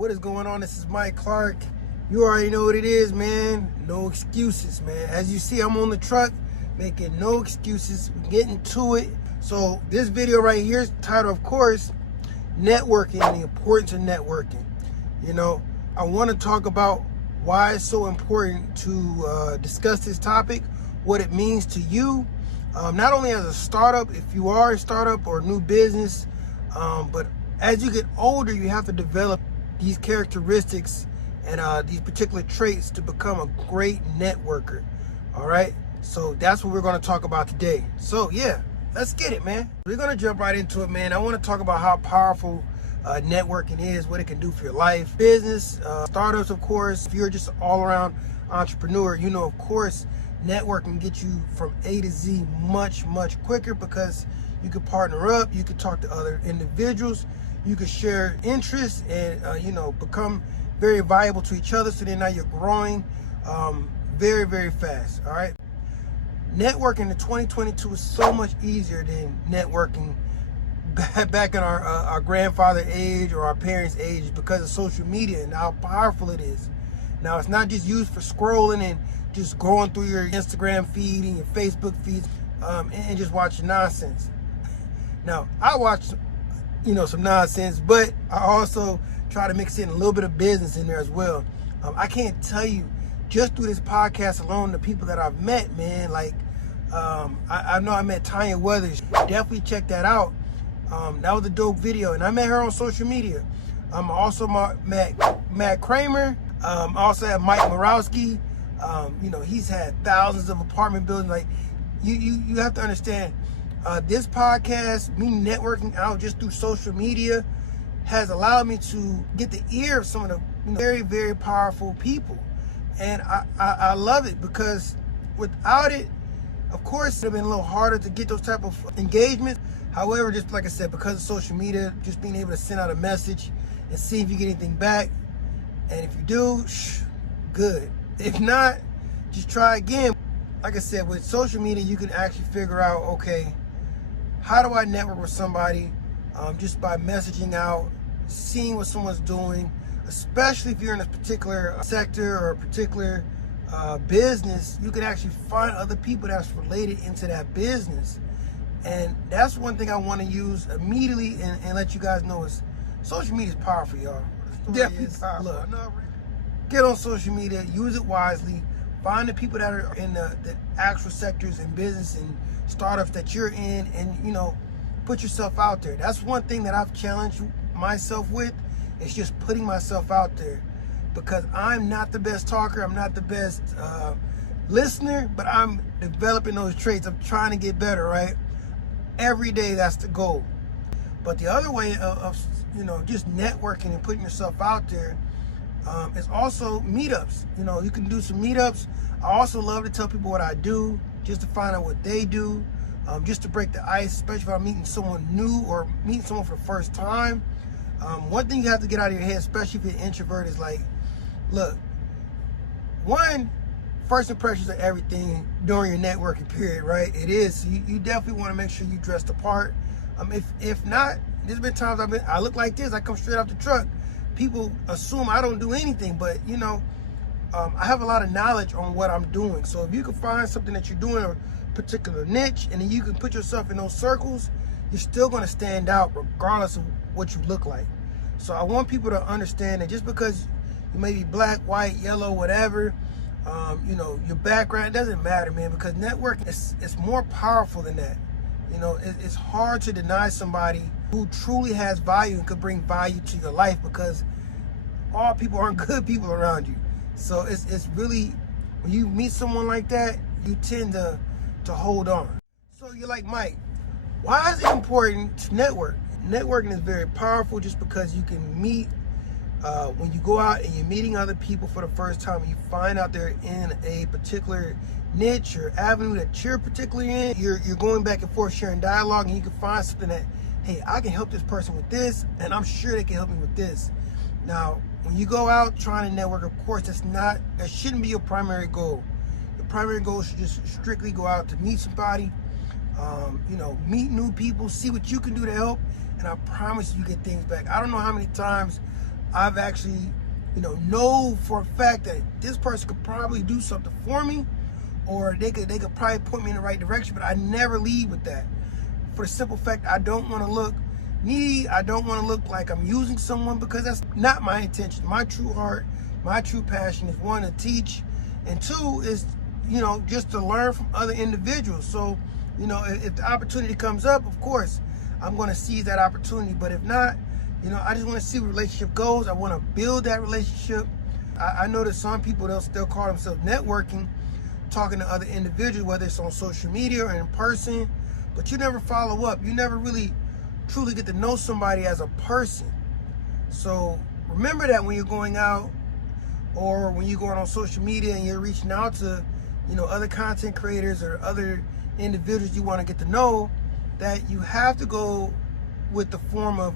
What is going on? This is Mike Clark. You already know what it is, man. No excuses, man. As you see, I'm on the truck making no excuses. We're getting to it. So this video right here is titled, of course, networking and the importance of networking. You know, I want to talk about why it's so important to discuss this topic, what it means to you, not only as a startup, if you are a startup or a new business, but as you get older, you have to develop these characteristics and these particular traits to become a great networker. All right, so that's what we're going to talk about today. So yeah, let's get it, man. We're going to jump right into it, man. I want to talk about how powerful networking is, what it can do for your life, business, startups, of course. If you're just an all-around entrepreneur, you know, of course, networking gets you from A to Z much quicker, because you can partner up, you can talk to other individuals, you can share interests, and you know, become very valuable to each other. So then now you're growing very fast. All right, networking in 2022 is so much easier than networking back in our grandfather age or our parents' age, because of social media and how powerful it is. Now, it's not just used for scrolling and just going through your Instagram feed and your Facebook feeds and just watching nonsense. Now, I watch, you know, some nonsense, but I also try to mix in a little bit of business in there as well. I can't tell you, just through this podcast alone, the people that I've met, man. Like, I know I met Tanya Weathers. Definitely check that out. That was a dope video, and I met her on social media. I also met Matt Kramer. I also had Mike Morawski. You know, he's had thousands of apartment buildings. Like, you have to understand, this podcast, me networking out just through social media, has allowed me to get the ear of some of the very powerful people. And I love it, because without it, of course, it would have been a little harder to get those type of engagements. However, just like I said, because of social media, just being able to send out a message and see if you get anything back. And if you do, good. If not, just try again. Like I said, with social media, you can actually figure out, okay, how do I network with somebody just by messaging out, seeing what someone's doing, especially if you're in a particular sector or a particular business. You can actually find other people that's related into that business. And that's one thing I want to use immediately and let you guys know is social media is powerful, y'all. Definitely powerful. Look, get on social media, use it wisely, find the people that are in the actual sectors and business and startups that you're in, and, you know, put yourself out there. That's one thing that I've challenged myself with, is just putting myself out there, because I'm not the best talker, I'm not the best listener, but I'm developing those traits. I'm trying to get better, right? Every day, that's the goal. But the other way of you know, just networking and putting yourself out there is also meetups. You know, you can do some meetups. I also love to tell people what I do, just to find out what they do, just to break the ice, especially if I'm meeting someone new or meeting someone for the first time. One thing you have to get out of your head, especially if you're an introvert, is like, look, first impressions are everything during your networking period, right? It is. So you definitely want to make sure you dress the part. If not, there's been times I look like this, I come straight off the truck. People assume I don't do anything, but, you know, I have a lot of knowledge on what I'm doing. So if you can find something that you're doing, a particular niche, and then you can put yourself in those circles, you're still going to stand out regardless of what you look like. So I want people to understand that just because you may be black, white, yellow, whatever, you know, your background, it doesn't matter, man, because networking is more powerful than that. You know, it's hard to deny somebody who truly has value and could bring value to your life, because all people aren't good people around you. So it's really, when you meet someone like that, you tend to hold on. So you're like, Mike, why is it important to network? Networking is very powerful, just because you can meet, when you go out and you're meeting other people for the first time, you find out they're in a particular niche or avenue that you're particularly in. You're going back and forth, sharing dialogue, and you can find something that, hey, I can help this person with this, and I'm sure they can help me with this. Now, when you go out trying to network, of course, that shouldn't be your primary goal. Your primary goal should just strictly go out to meet somebody, you know, meet new people, see what you can do to help, and I promise you get things back. I don't know how many times I've actually, know for a fact that this person could probably do something for me, or they could probably point me in the right direction, but I never lead with that. For the simple fact, I don't want to look needy. I don't want to look like I'm using someone, because that's not my intention. My true heart, my true passion is, one, to teach, and two is, just to learn from other individuals. So, if the opportunity comes up, of course, I'm going to seize that opportunity. But if not, I just want to see where the relationship goes. I want to build that relationship. I know that some people, they'll still call themselves networking, talking to other individuals, whether it's on social media or in person, but you never follow up. You never really truly get to know somebody as a person. So remember that when you're going out, or when you're going on social media and you're reaching out to, other content creators or other individuals you want to get to know, that you have to go with the form of,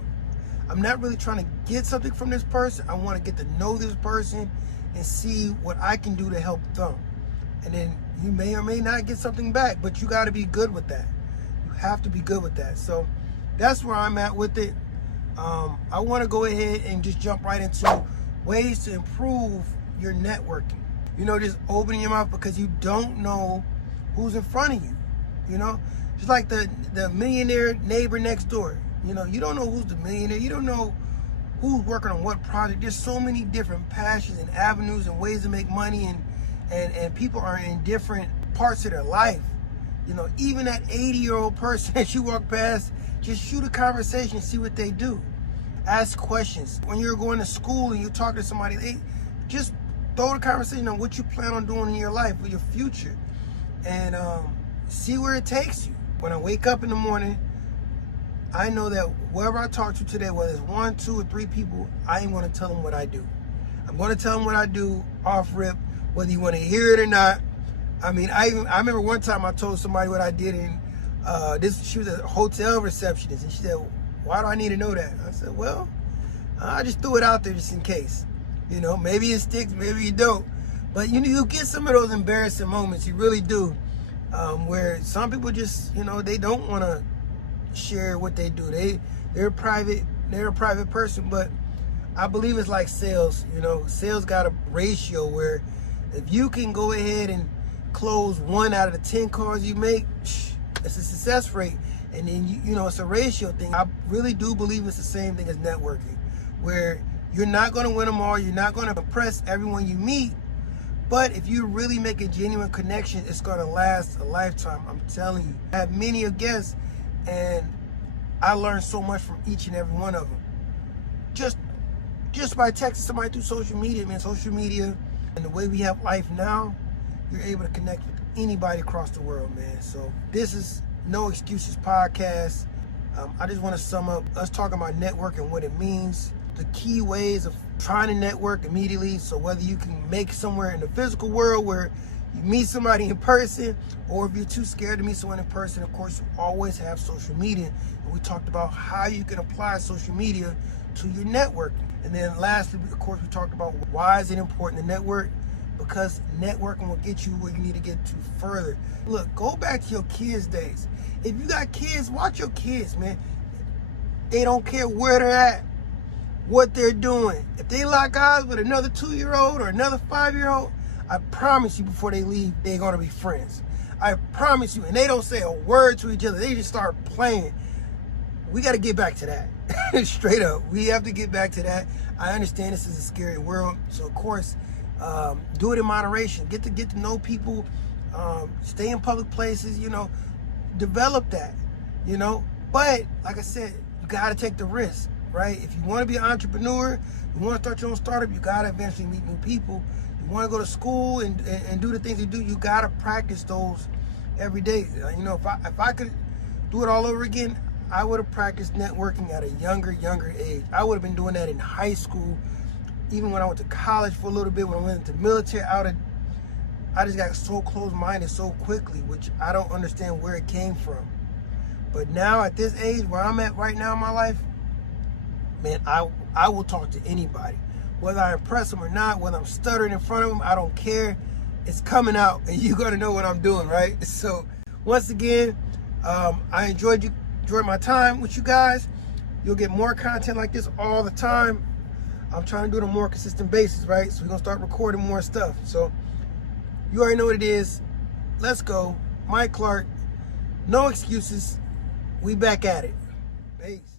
I'm not really trying to get something from this person. I want to get to know this person and see what I can do to help them. And then you may or may not get something back, but you got to be good with that. You have to be good with that. So that's where I'm at with it. I want to go ahead and just jump right into ways to improve your networking. Just opening your mouth, because you don't know who's in front of you. Just like the millionaire neighbor next door. You don't know who's the millionaire. You don't know who's working on what project. There's so many different passions and avenues and ways to make money, and people are in different parts of their life. Even that 80-year-old person that you walk past, just shoot a conversation, see what they do. Ask questions. When you're going to school and you talk to somebody, just throw the conversation on what you plan on doing in your life, for your future, and see where it takes you. When I wake up in the morning, I know that whoever I talk to today, whether it's 1, 2, or 3 people, I ain't going to tell them what I do. I'm going to tell them what I do off rip, whether you want to hear it or not. I remember one time I told somebody what I did, and she was a hotel receptionist, and she said, "Why do I need to know that?" I said, "Well, I just threw it out there just in case. Maybe it sticks, maybe you don't." But you get some of those embarrassing moments, you really do, where some people just, they don't want to share what they do. They're a private person. But I believe it's like sales. Sales got a ratio where if you can go ahead and close 1 out of the 10 calls you make, it's a success rate. And then it's a ratio thing. I really do believe it's the same thing as networking, where you're not going to win them all. You're not going to impress everyone you meet. But if you really make a genuine connection, it's going to last a lifetime. I'm telling you. I have many guests, and I learned so much from each and every one of them. Just by texting somebody through social media, man. Social media and the way we have life now, you're able to connect with anybody across the world, man. So this is No Excuses Podcast. I just want to sum up us talking about network and what it means, the key ways of trying to network immediately. So whether you can make somewhere in the physical world where you meet somebody in person, or if you're too scared to meet someone in person, of course, you always have social media. And we talked about how you can apply social media to your networking. And then lastly, of course, we talked about why is it important to network? Because networking will get you where you need to get to further. Look, go back to your kids' days. If you got kids, watch your kids, man. They don't care where they're at, what they're doing. If they lock eyes with another 2-year-old or another 5-year-old, I promise you before they leave, they're going to be friends. I promise you. And they don't say a word to each other. They just start playing. We got to get back to that. Straight up. We have to get back to that. I understand this is a scary world. So, of course, do it in moderation. Get to know people. Stay in public places, develop that, But, like I said, you got to take the risk, right? If you want to be an entrepreneur, you want to start your own startup, you got to eventually meet new people. You want to go to school and do the things you do, you got to practice those every day. If I could do it all over again, I would have practiced networking at a younger age. I would have been doing that in high school, even when I went to college for a little bit, when I went into the military. I just got so close-minded so quickly, which I don't understand where it came from. But now at this age where I'm at right now in my life, man, I will talk to anybody. Whether I impress them or not, whether I'm stuttering in front of them, I don't care. It's coming out, and you're going to know what I'm doing, right? So, once again, I enjoyed my time with you guys. You'll get more content like this all the time. I'm trying to do it on a more consistent basis, right? So we're gonna start recording more stuff. So you already know what it is. Let's go. Mike Clark, no excuses. We back at it. Peace.